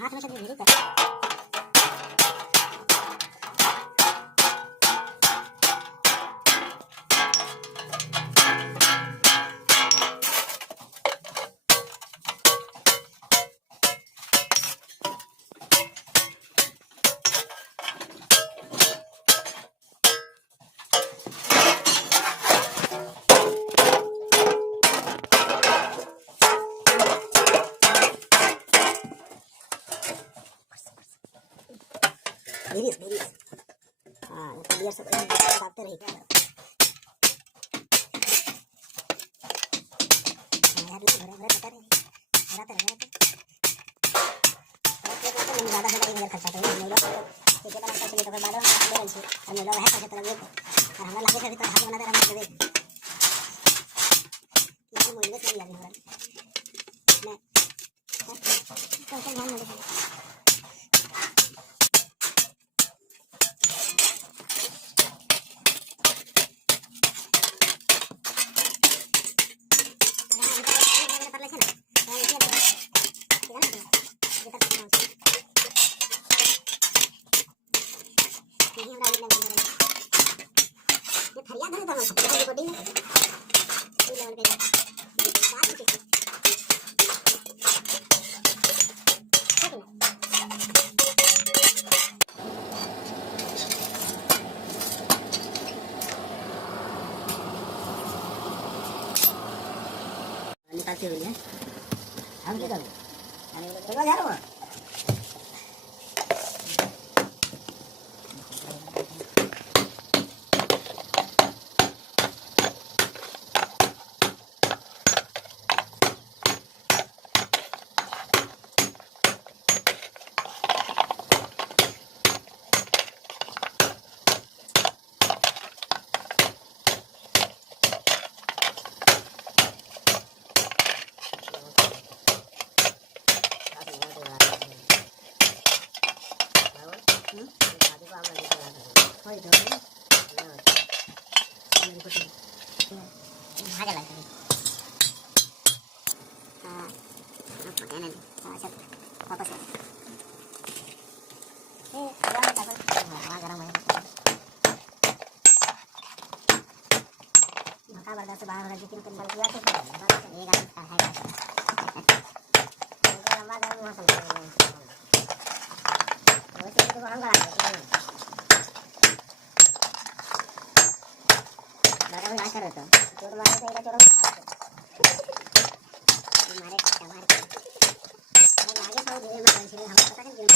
हाथ में से नहीं कर Biris. Nah, biar sebenarnya bater ya. Nah, harus berat-berat bater ya. Berat. Oke, itu mendadak sampai ini kerja tuh. Ini udah. Kita langsung sini ke badan dan sih. Kami udah bahas aja terus. Karena lagi saya kita harus menata ramai deh. Kita mau ini lagi orang. Nah. Kau kan yang mau निकालते हुए हैं हम क्या करें अरे तो जा रहा हूँ भाजा लागते वापस गरम है भका बर्दाश्त बाहर हो लेकिन कल किया तो एक घंटा है लंबा गरम हुआ वैसे तो हम लगा बड़ा ना कर रहा था चोर मारे तो एक चोर मारे मार के हम आगे सब धीरे में चले हम पता नहीं क्यों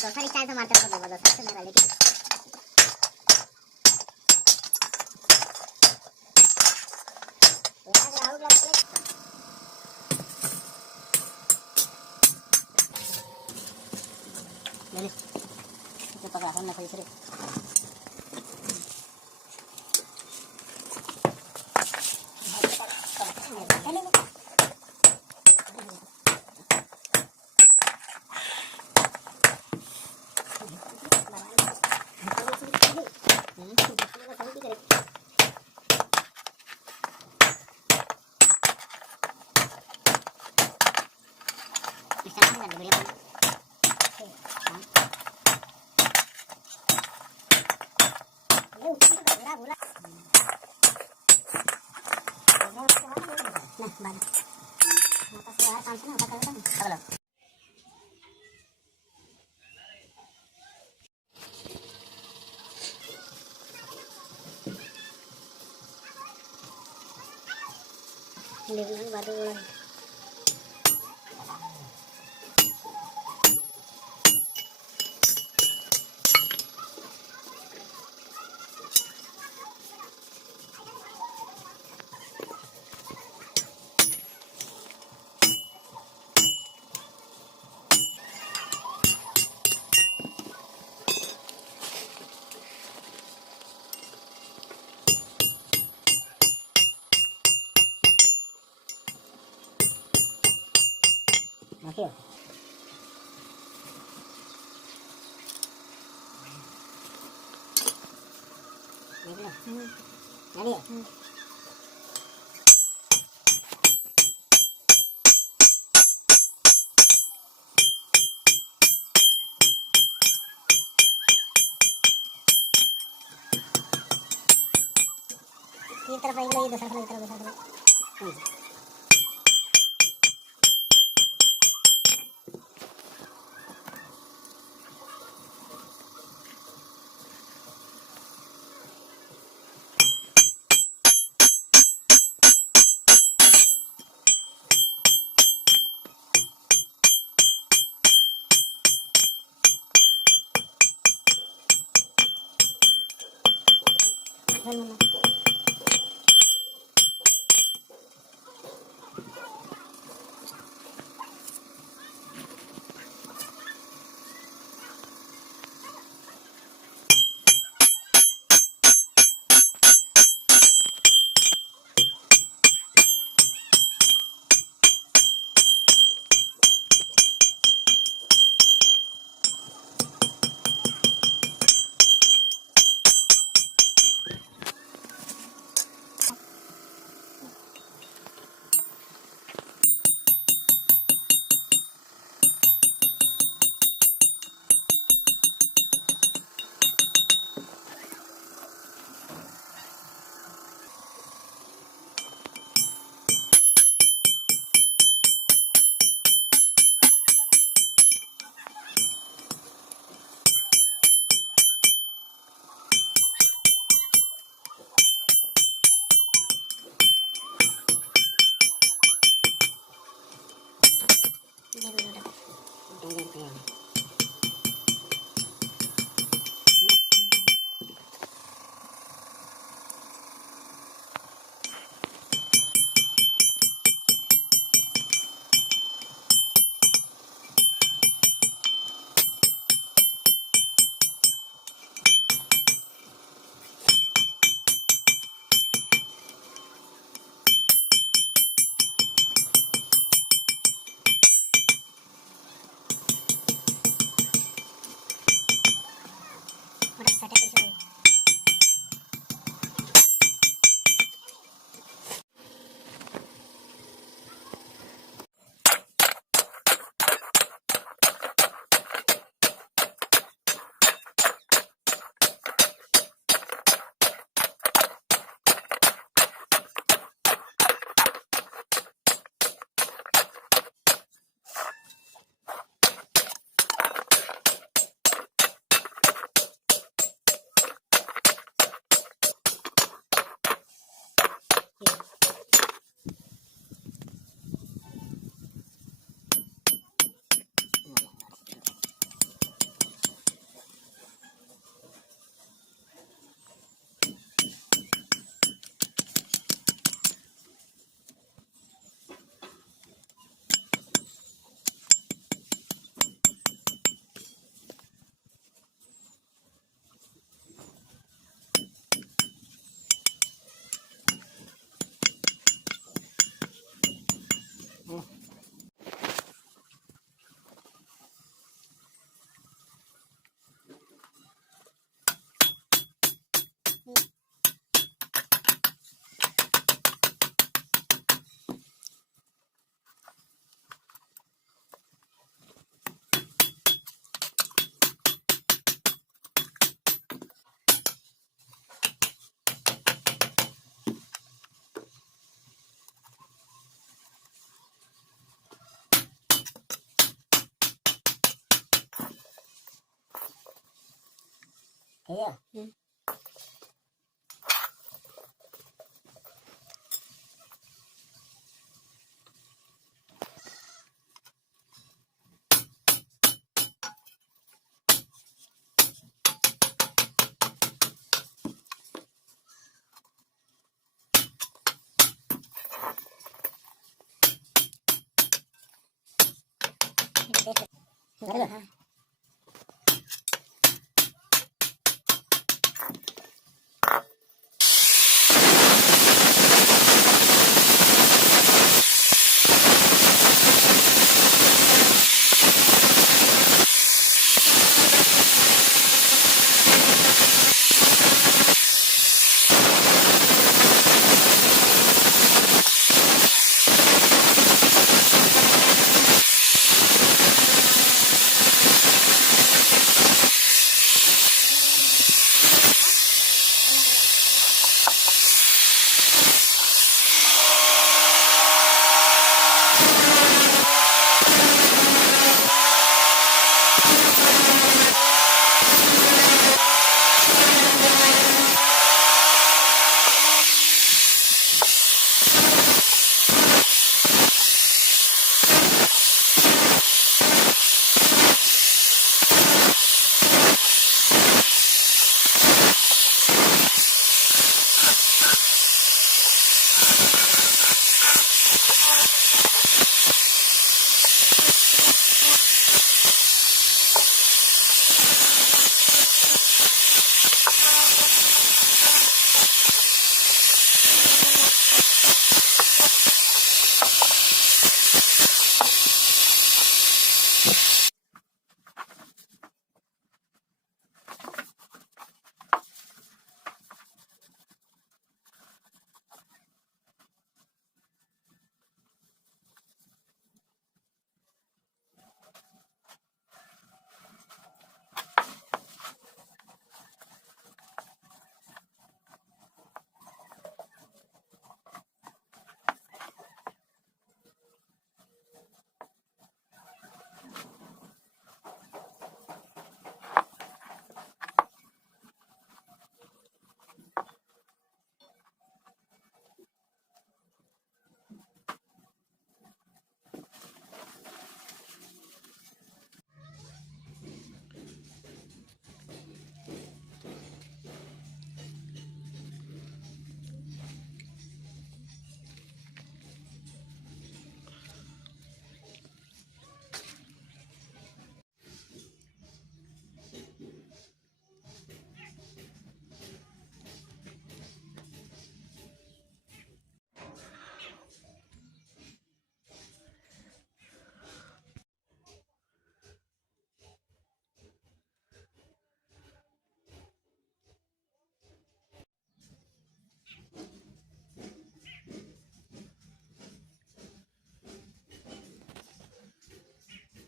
तो सारी चाय तो मारता था बड़ा सबसे मेरा लेकिन यार आउट लग ले तो पकड़ा हमने कोई से रखियो देख लो जानिए एक तरफ एक लगी दूसरा तरफ Iya. Ada.